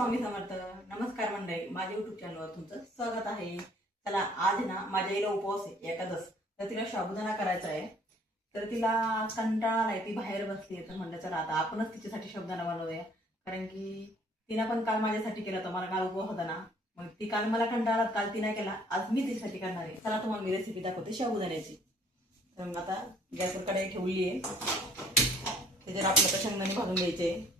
स्वामी समर्थ. नमस्कार मंडळी, माझ्या युट्यूब चॅनलवर तुमचं स्वागत आहे. चला, आज आहे ना माझ्या आईला उपवास आहे, एकादश. तर तिला साबुदाणा करायचा आहे. तर तिला कंटाळा नाही, ती बाहेर बसली. तर म्हणलं चला आता आपणच तिच्यासाठी साबुदाणा बनवूया. कारण की तिनं पण काल माझ्यासाठी केला होता, मला काल उपवास होता ना. मग ती काल मला कंटाळा, काल ती नाही केला, आज मी तिच्यासाठी करणार आहे. चला तुम्हाला मी रेसिपी दाखवते साबुदाण्याची. तर मग आता गॅसवर कढई ठेवली आहे, त्याच्यावर आपल्याला शेंगदाणे भाजून घ्यायचे.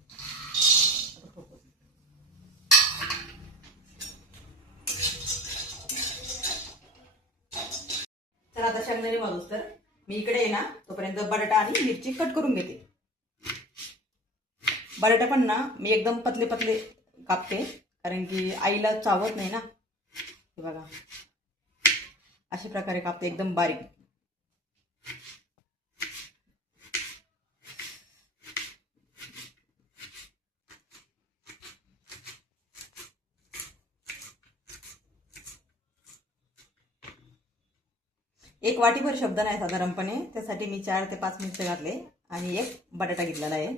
तर आता शेंगदाणे भाजूस तर मी इकडे आहे ना तोपर्यंत बटाटा आणि मिरची कट करून घेते. बटाटा पण ना मी एकदम पतले पतले कापते, कारण की आईला चावत नाही ना. हे बघा, अशा प्रकारे कापते एकदम बारीक. एक वाटीभर साबुदाणा आहे साधारणपणे, त्यासाठी मी 4 ते 5 मिरची घातले आणि एक बटाटा घेतलेला आहे.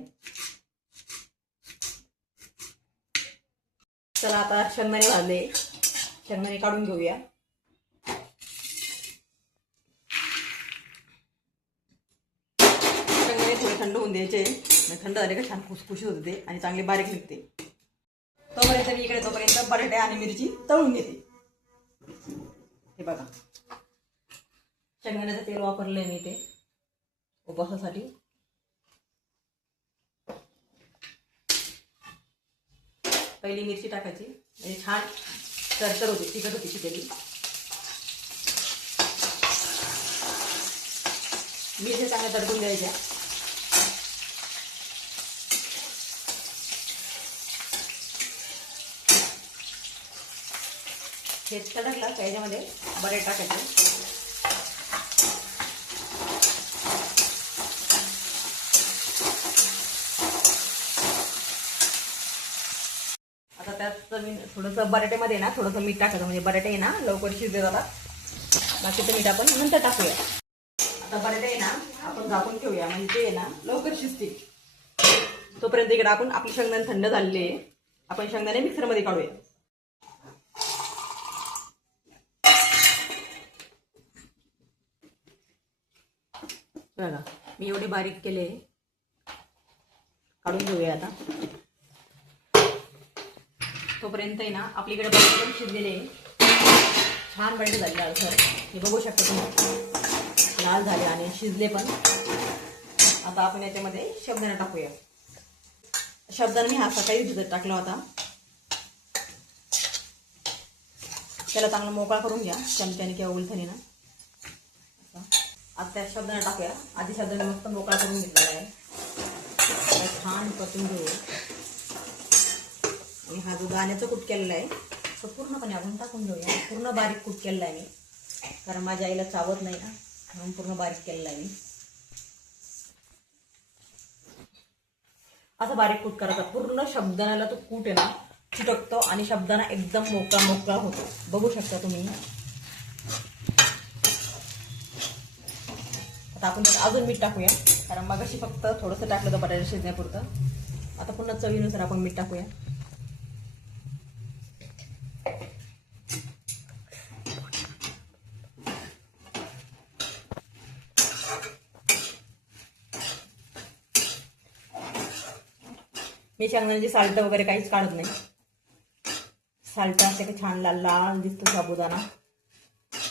चला आता शेंगदाणे भाजले, शेंगदाणे काढून घेऊया. शेंगदाणे थोडे थंड होऊन द्यायचे, थंड झाले का छान खुसखुशीत होते आणि चांगले बारीक निघते. तोपर्यंत मी इकडे बटाटे आणि मिरची तळून घेते. हे बघा, शेंगदाण्याचं तेल वापरलंय मी ते उपवासासाठी. पहिली मिरची टाकायची, म्हणजे छान चरचर होते, तिखट होती शिकेली. मिरची चांगल्या तडकून द्यायच्या. हे तडकला त्याच्यामध्ये बटाटे टाकायचे. आता त्यात मी थोडंसं बटाट्यामध्ये ना थोडंसं मीठ टाकायचं, म्हणजे बटाटे आहे ना लवकर शिजले जातात. बाकीचं मीठ आपण नंतर टाकूया. आता बटाटे आहे ना आपण झाकून ठेवूया, म्हणजे ते आहे ना लवकर शिजतील. तोपर्यंत इकडे आपण आपले शेंगदाणे थंड झालेले, आपण शेंगदाणे मिक्सरमध्ये काढूया. बघा, मी एवढे बारीक केले, काढून घेऊया आता. तोपर्यंत आहे ना आपल्याकडे बटाटे पण शिजलेले, छान बटाटे झाले लाल सर. हे बघू शकता तुम्ही, लाल झाले आणि शिजले पण. आता आपण याच्यामध्ये साबुदाणा टाकूया. साबुदाणा मी हा सकाळी भिजत टाकला होता. त्याला चांगला मोकळा करून घ्या चमच्याने किंवा उलथणीनं. आता त्या साबुदाणा टाकूया. आधी साबुदाणा मस्त मोकळा करून घेतलेला आहे, छान परतून घेऊ. आणि हा जो दाण्याचा कूट केलेला आहे तो पूर्णपणे आपण टाकून घेऊया. पूर्ण बारीक कूट केलेला आहे मी, कारण माझ्या आईला चावत नाही ना, म्हणून पूर्ण बारीक केलेला आहे मी. असं बारीक कूट करायचा. पूर्ण साबुदाण्याला तो कूट आहे ना चिटकतो आणि साबुदाणा एकदम मोकळा मोकळा होतो. बघू शकता तुम्ही. आता आपण अजून मीठ टाकूया, कारण मगाशी फक्त थोडंसं टाकलं तर बटाटा शिजण्यापुरतं. आता पुन्हा चवीनुसार आपण मीठ टाकूया. मी शेंगदाण्याची साल्ट वगैरे काहीच काढत नाही. साल्ट असते की छान लाल लाल दिसतो साबुदाणा.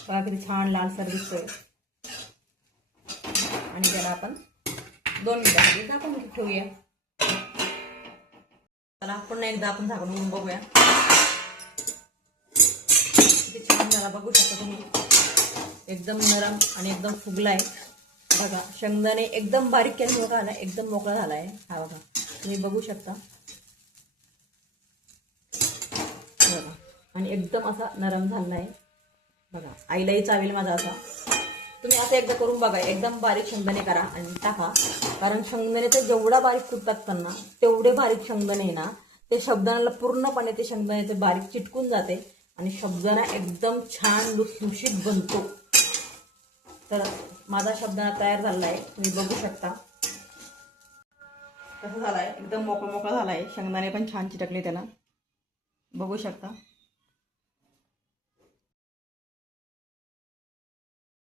बघा किती छान लालसर दिसतोय. आणि त्याला आपण 2 मिनिटांसाठी झाकून ठेवूया. त्याला पुन्हा एकदा आपण झाकून बघूया. किती छान झाला बघू शकता तुम्ही. एकदम नरम आणि एकदम फुगलाय. बघा, शेंगदाणे एकदम बारीक केल्यामुळे का ना एकदम मोकळा झालाय. हा बघा, तुम्ही बघू शकता. बघा, आणि एकदम असा नरम झालाय. बघा, आईलाही चावेल माझा असा. तुम्ही असं एकदा करून बघा. एकदम बारीक शेंगदाणे करा आणि टाका, कारण शेंगदाण्याचं जेवढा बारीक कूट टाकताना तेवढे बारीक शेंगदाणे ना ते साबुदाण्याला पूर्णपणे ते शेंगदाण्याचे बारीक चिटकून जाते आणि साबुदाणा एकदम छान लुसलुशीत बनतो. तर माझा साबुदाणा तयार झाला आहे, तुम्ही बघू शकता. कसं झालाय, एकदम मोकळा मोकळा झालाय. शेंगदाणे पण छान चिटकले त्याला. बघू शकता